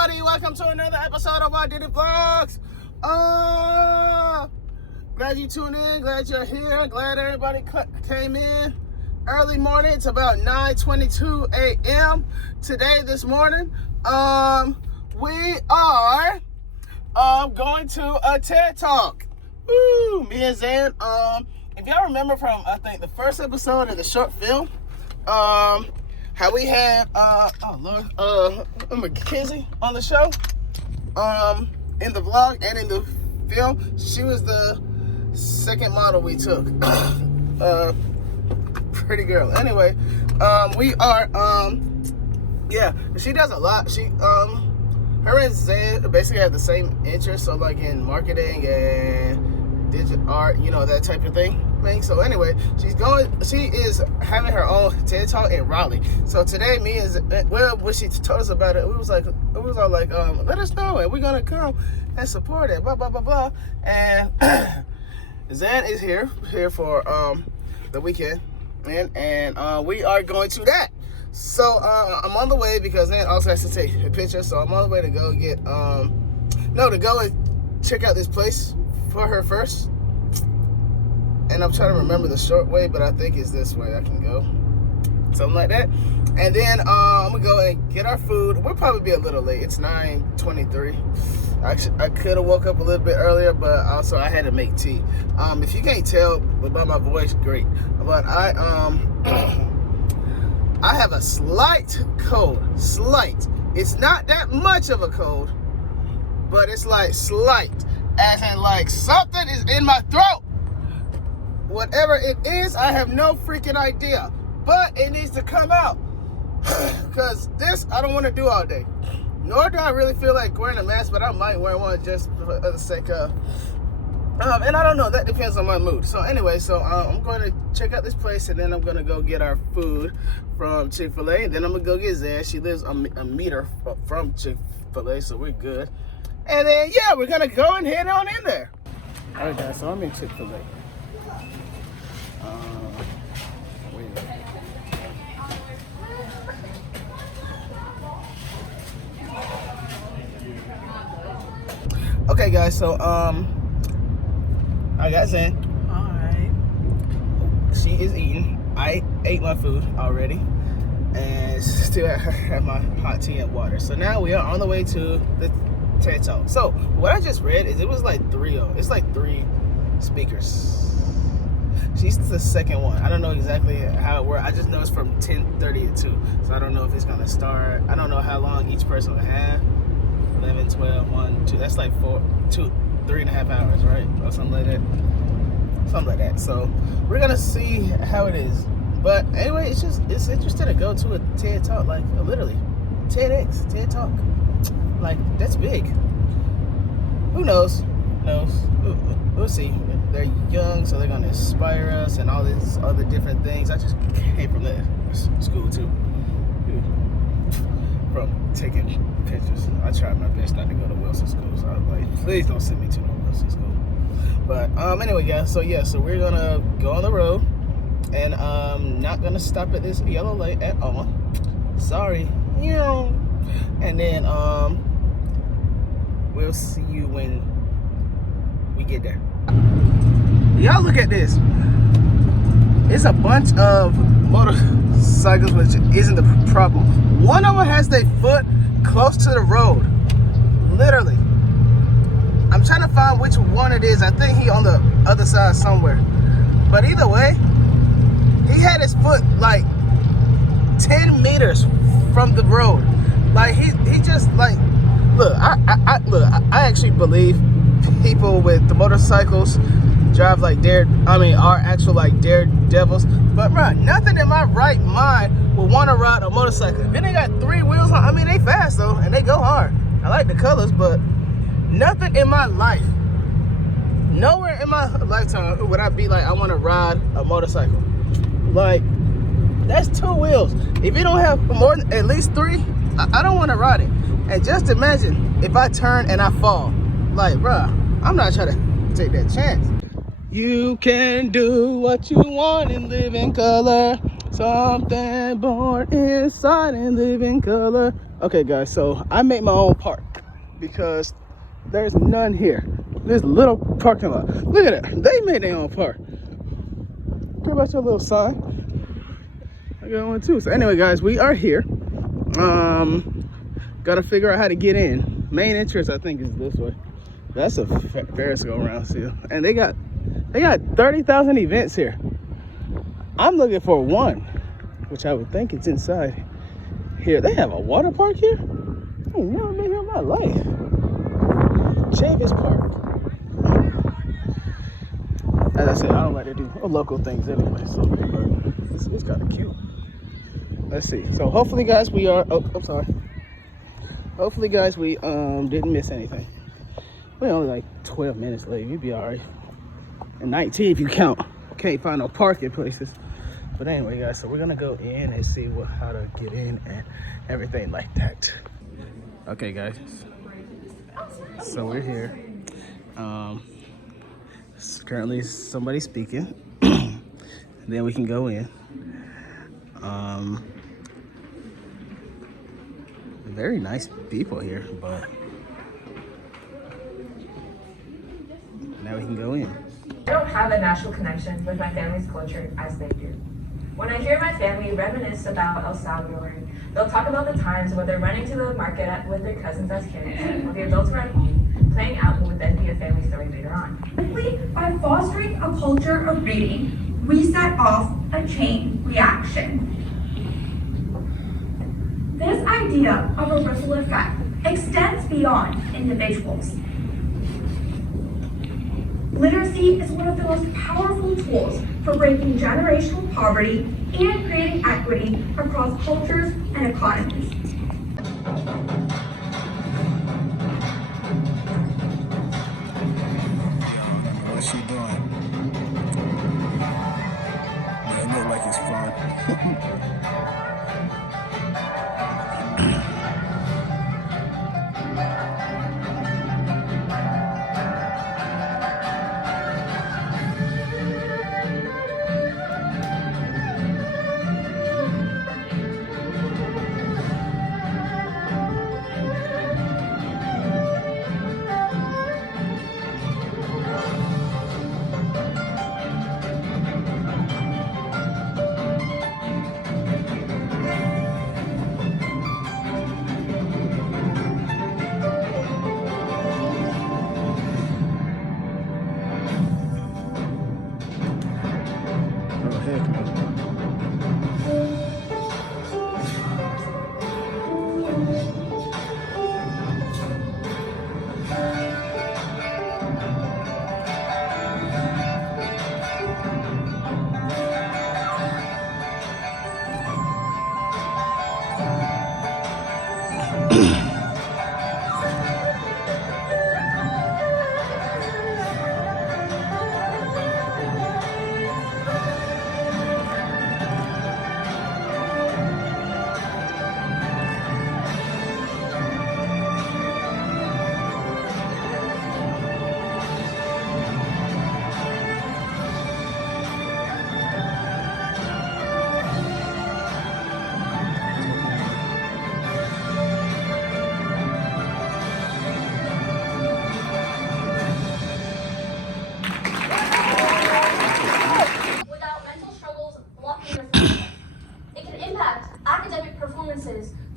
everybody, welcome to another episode of Waddidit Vlogs. Glad you tuned in, glad you're here, glad everybody came in. Early morning, it's about 9:22 a.m. this morning. We are going to a TED Talk. Woo, me and Zan. If y'all remember from, I think, the first episode of the short film, how we had Mackenzie on the show, in the vlog and in the film. She was the second model we took. Pretty girl. Anyway, we are yeah, she does a lot. She her and Zan basically have the same interests, so like in marketing and digital art, you know, that type of thing. So anyway, she is having her own TED Talk in Raleigh. So today, when she told us about it, it was all like, let us know, and we're gonna come and support it, blah blah blah blah. And Zan is here for the weekend, and we are going to that. So I'm on the way because Zan also has to take a picture. So I'm on the way to go get to go and check out this place for her first. And I'm trying to remember the short way, but I think it's this way I can go. Something like that. And then I'm going to go and get our food. We'll probably be a little late. It's 9:23. I could have woke up a little bit earlier, but also I had to make tea. If you can't tell by my voice, great. But I have a slight cold. Slight. It's not that much of a cold, but it's like slight. As in like something is in my throat. Whatever it is, I have no freaking idea. But it needs to come out. Because this, I don't want to do all day. Nor do I really feel like wearing a mask, but I might wear one just for the sake of... and I don't know, that depends on my mood. So anyway, I'm going to check out this place, and then I'm going to go get our food from Chick-fil-A. And then I'm going to go get Zan. She lives a meter from Chick-fil-A, so we're good. And then, yeah, we're going to go and head on in there. All right, guys, so I'm in Chick-fil-A. Okay, guys, so I got Zan. Alright. She is eating. I ate my food already, and still have my hot tea and water. So now we are on the way to the TED Talk. So what I just read is it was like three speakers. She's the second one. I don't know exactly how it works. I just know it's from 10:30 to 2. So I don't know if it's gonna start. I don't know how long each person will have. 11, 12, 1, 2. That's like 3.5 hours, right? Or something like that. Something like that. So we're gonna see how it is. But anyway, it's interesting to go to a TED Talk, like literally TEDx, TED Talk. Like that's big. Who knows? We'll see. They're young, so they're gonna inspire us and all these other different things. I just came from that school too. From taking pictures. I tried my best not to go to Wilson School, so I was like, please don't send me to no Wilson School. But anyway, guys, so we're gonna go on the road, and not gonna stop at this yellow light at all. Sorry. And then we'll see you when we get there. Y'all look at this. It's a bunch of motorcycles, which isn't the problem. One of them has their foot close to the road. Literally. I'm trying to find which one it is. I think he on the other side somewhere. But either way, he had his foot like 10 meters from the road. Like he just like, look, I actually believe people with the motorcycles drive like are actual like daredevils. But bro, nothing in my right mind would want to ride a motorcycle. Then they got 3 wheels on. I mean, they fast though, and they go hard. I like the colors, but nothing in my life, nowhere in my lifetime would I be like, I want to ride a motorcycle. Like, that's 2 wheels. If you don't have more than at least 3, I don't want to ride it. And just imagine if I turn and I fall. Like, bruh, I'm not trying to take that chance. You can do what you want and live in color. Something born inside and live in color. Okay, guys, so I made my own park because there's none here. This little parking lot. Look at it. They made their own park. What about your little sign? I got one too. So anyway, guys, we are here. Gotta figure out how to get in. Main entrance, I think, is this way. That's a Ferris go around still. And they got 30,000 events here. I'm looking for one, which I would think it's inside here. They have a water park here? I ain't never been here in my life. Chavis Park. As I said, I don't like to do local things anyway, so it's kind of cute. Let's see. So hopefully, guys, we are. Oh, I'm sorry. Hopefully, guys, we didn't miss anything. We're only like 12 minutes late. You'd be all right. And 19 if you count. Can't find no parking places. But anyway, guys, so we're gonna go in and see how to get in and everything like that. Okay, guys. So we're here. Currently somebody speaking. Then we can go in. Very nice people here, but now we can go in. I don't have a natural connection with my family's culture as they do. When I hear my family reminisce about El Salvador, they'll talk about the times when they're running to the market with their cousins as kids, while the adults were at home, playing out what would then be a family story later on. Simply by fostering a culture of reading, we set off a chain reaction. This idea of a ripple effect extends beyond individuals. Literacy is one of the most powerful tools for breaking generational poverty and creating equity across cultures and economies. What's she doing? It looks like it's fun.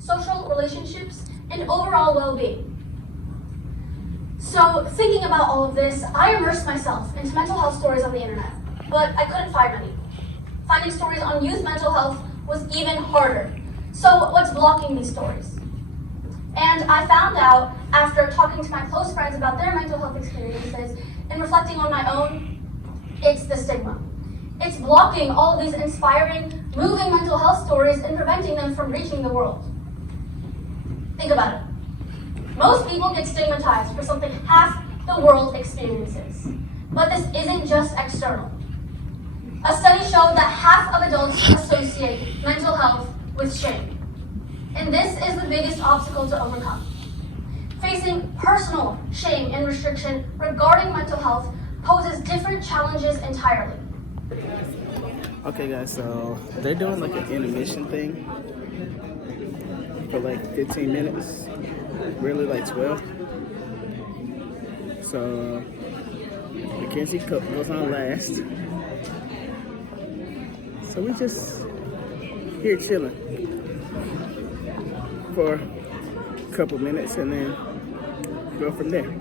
social relationships, and overall well-being. So thinking about all of this, I immersed myself into mental health stories on the internet, but I couldn't find many. Finding stories on youth mental health was even harder. So what's blocking these stories? And I found out after talking to my close friends about their mental health experiences and reflecting on my own, it's the stigma. It's blocking all of these inspiring, moving mental health stories and preventing them from reaching the world. Think about it. Most people get stigmatized for something half the world experiences. But this isn't just external. A study showed that half of adults associate mental health with shame. And this is the biggest obstacle to overcome. Facing personal shame and restriction regarding mental health poses different challenges entirely. Okay guys, so they're doing like an intermission thing. for like 15 minutes, really like 12. So Mackenzie goes on last. So we just here chilling for a couple minutes and then go from there.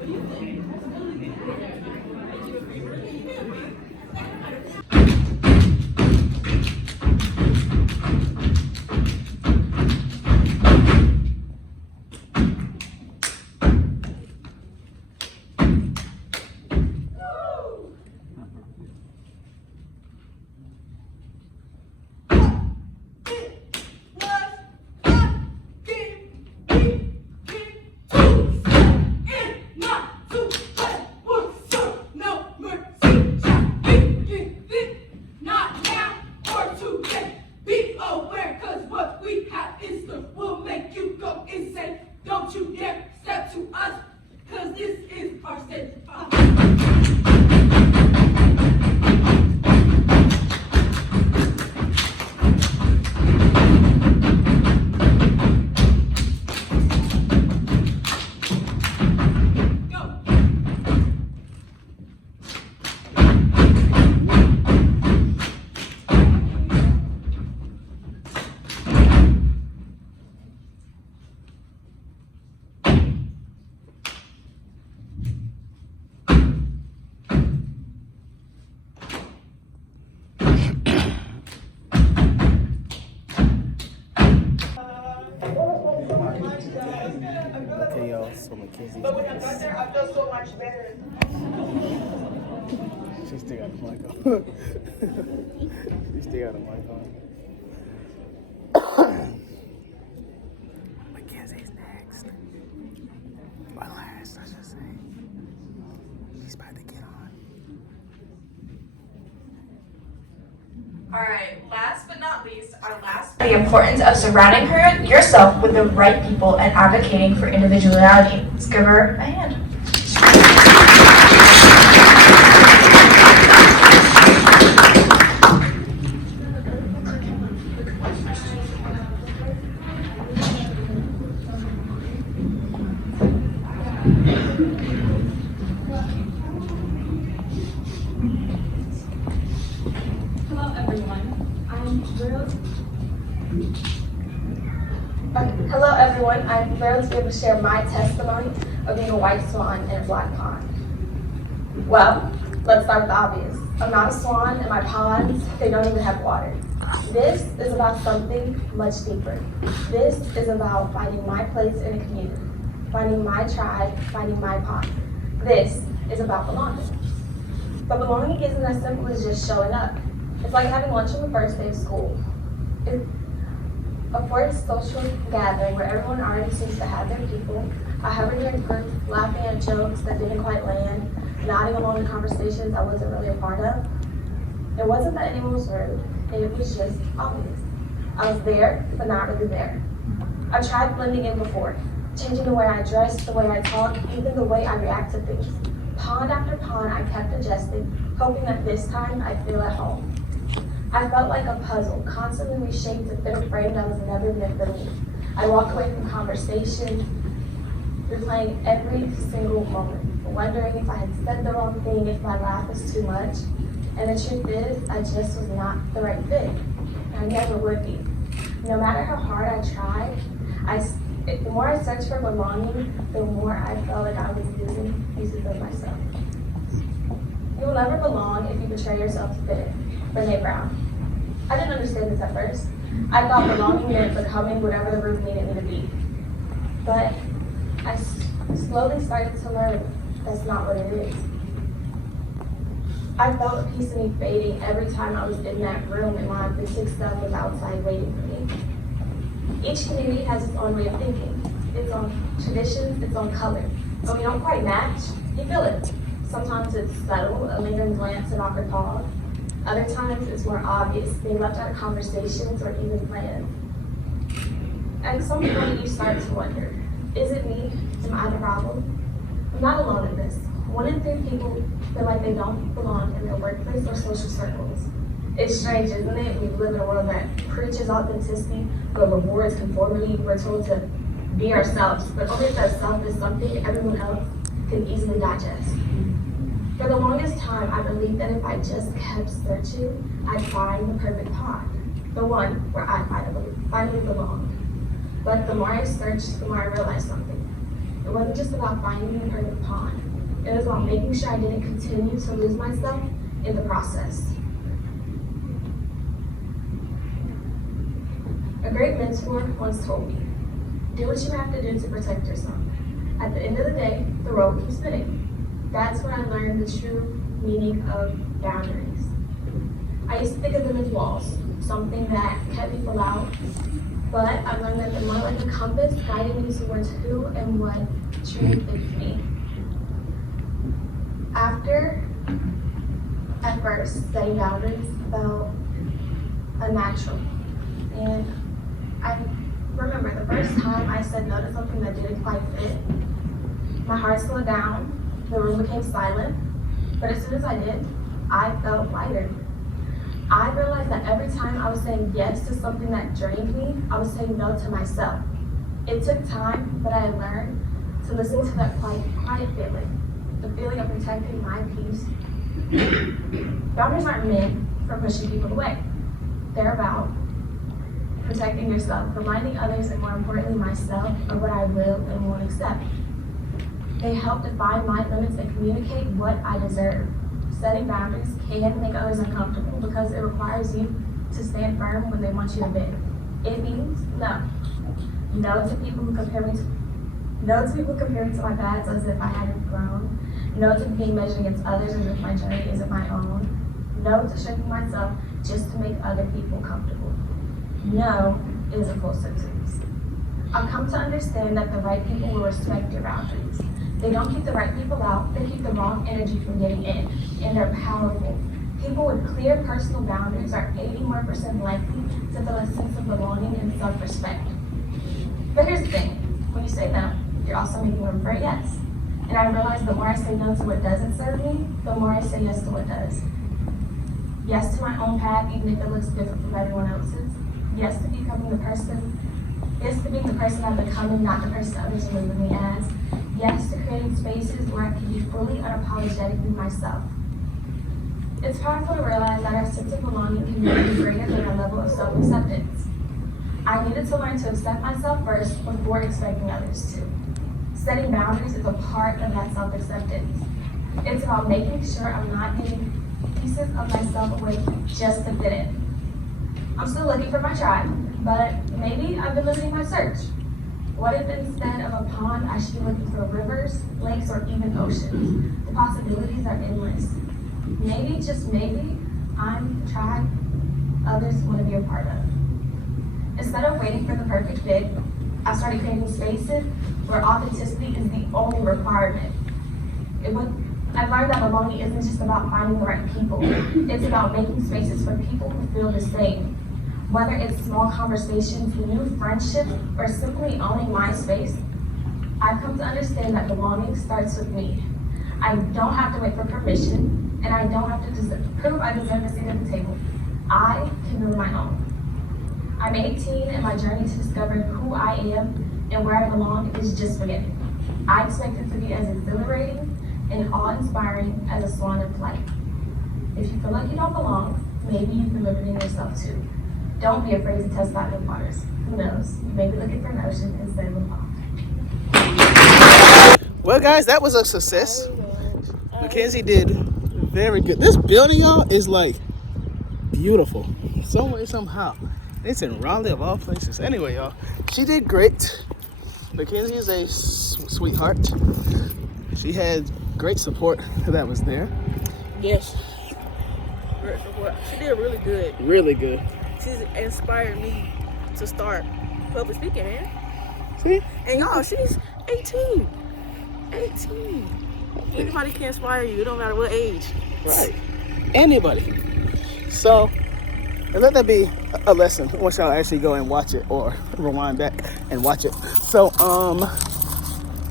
Okay, y'all, so Mackenzie's next. I feel so much better. She still got the mic on. She still got the mic on. Mackenzie's next. Or last, I should say. She's about to get on. All right, last but not least, the importance of surrounding yourself with the right people and advocating for individuality. Let's give her a hand. Hello everyone, I'm thrilled to be able to share my testimony of being a white swan in a black pond. Well, let's start with the obvious. I'm not a swan and my ponds, they don't even have water. This is about something much deeper. This is about finding my place in a community, finding my tribe, finding my pond. This is about belonging. But belonging isn't as simple as just showing up. It's like having lunch on the first day of school. It's a forced social gathering where everyone already seems to have their people. I hovered near groups, laughing at jokes that didn't quite land, nodding along in conversations I wasn't really a part of. It wasn't that anyone was rude, it was just obvious. I was there, but not really there. I've tried blending in before, changing the way I dress, the way I talk, even the way I react to things. Pond after pond, I kept adjusting, hoping that this time I'd feel at home. I felt like a puzzle, constantly reshaped to fit a frame that was never meant for me. I walked away from conversations, replaying every single moment, wondering if I had said the wrong thing, if my laugh was too much. And the truth is, I just was not the right fit. I never would be. No matter how hard I tried, the more I searched for belonging, the more I felt like I was losing pieces of myself. You will never belong if you betray yourself to fit in. Brene Brown. I didn't understand this at first. I thought belonging meant becoming whatever the group needed me to be. But I slowly started to learn that's not what it is. I felt a piece of me fading every time I was in that room and my authentic self was outside waiting for me. Each community has its own way of thinking, its own traditions, its own color. When we don't quite match, you feel it. Sometimes it's subtle, a lingering glance, an awkward pause. Other times it's more obvious, being left out of conversations or even plans. At some point you start to wonder, is it me? Am I the problem? I'm not alone in this. 1 in 3 people feel like they don't belong in their workplace or social circles. It's strange, isn't it? We live in a world that preaches authenticity, but rewards conformity. We're told to be ourselves, but only if that self is something everyone else can easily digest. For the longest time, I believed that if I just kept searching, I'd find the perfect pond, the one where I finally belonged. But the more I searched, the more I realized something. It wasn't just about finding the perfect pond. It was about making sure I didn't continue to lose myself in the process. A great mentor once told me, do what you have to do to protect yourself. At the end of the day, the road keeps spinning. That's when I learned the true meaning of boundaries. I used to think of them as walls, something that kept people out, but I learned that they're more like a compass guiding me towards who and what truly fits me. At first, setting boundaries felt unnatural. And I remember the first time I said no to something that didn't quite fit, my heart slowed down, the room became silent, but as soon as I did, I felt lighter. I realized that every time I was saying yes to something that drained me, I was saying no to myself. It took time, but I learned to listen to that quiet feeling, the feeling of protecting my peace. Boundaries aren't meant for pushing people away. They're about protecting yourself, reminding others, and more importantly, myself, of what I will and won't accept. They help define my limits and communicate what I deserve. Setting boundaries can make others uncomfortable because it requires you to stand firm when they want you to bend. It means no. No to people who compare me to my past as if I hadn't grown. No to being measured against others as if my journey isn't my own. No to shrinking myself just to make other people comfortable. No is a full sentence. I've come to understand that the right people will respect your boundaries. They don't keep the right people out, they keep the wrong energy from getting in, and they're powerful. People with clear personal boundaries are 80% more likely to feel a sense of belonging and self-respect. But here's the thing, when you say no, you're also making room for a yes. And I realize the more I say no to what doesn't serve me, the more I say yes to what does. Yes to my own path, even if it looks different from everyone else's. Yes to becoming the person. Yes to being the person I'm becoming, not the person others are leaving me as. Yes to creating spaces where I can be fully unapologetically myself. It's powerful to realize that our sense of belonging can be greater than our level of self-acceptance. I needed to learn to accept myself first before expecting others to. Setting boundaries is a part of that self-acceptance. It's about making sure I'm not giving pieces of myself away just to fit in. I'm still looking for my tribe, but maybe I've been limiting my search. What if instead of a pond, I should be looking for rivers, lakes, or even oceans? The possibilities are endless. Maybe, just maybe, I'm the tribe others want to be a part of. Instead of waiting for the perfect fit, I started creating spaces where authenticity is the only requirement. I've learned that belonging isn't just about finding the right people. It's about making spaces for people who feel the same. Whether it's small conversations, new friendships, or simply owning my space, I've come to understand that belonging starts with me. I don't have to wait for permission, and I don't have to prove I deserve a seat at the table. I can build my own. I'm 18, and my journey to discovering who I am and where I belong is just beginning. I expect it to be as exhilarating and awe-inspiring as a swan in flight. If you feel like you don't belong, maybe you've been limiting yourself too. Don't be afraid to test out new waters. Who knows? You may be looking for an ocean instead of a pond. Well, guys, that was a success. Mackenzie did very good. This building, y'all, is like beautiful. Some way, somehow. It's in Raleigh of all places. Anyway, y'all, she did great. Mackenzie is a sweetheart. She had great support that was there. Yes. She did really good. Really good. She's inspired me to start public speaking, man. See? And y'all, she's 18. 18. Anybody can inspire you. It don't matter what age. Right. Anybody. So, and let that be a lesson once y'all actually go and watch it or rewind back and watch it. So,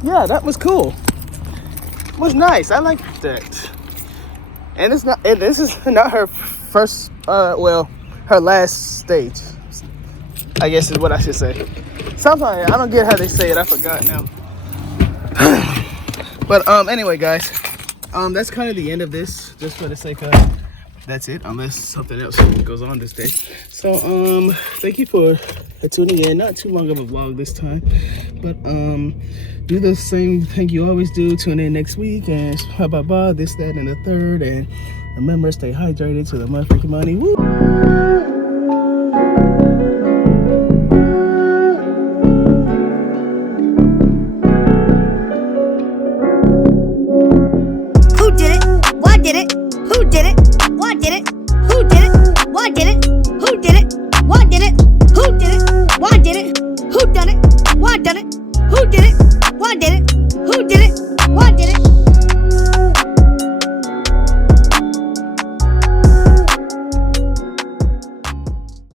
yeah, that was cool. It was nice. I like that. And this is not her first, her last stage, I guess is what I should say. Sometimes I don't get how they say it. I forgot now. But anyway, guys, that's kind of the end of this. Just for the sake of that's it. Unless something else goes on this day. So thank you for tuning in. Not too long of a vlog this time, but do the same thing you always do. Tune in next week and blah blah blah. This, that, and the third. And remember, stay hydrated to the motherfucking money. Woo! Who did it? Why did it? Who did it? Why did it? Who did it?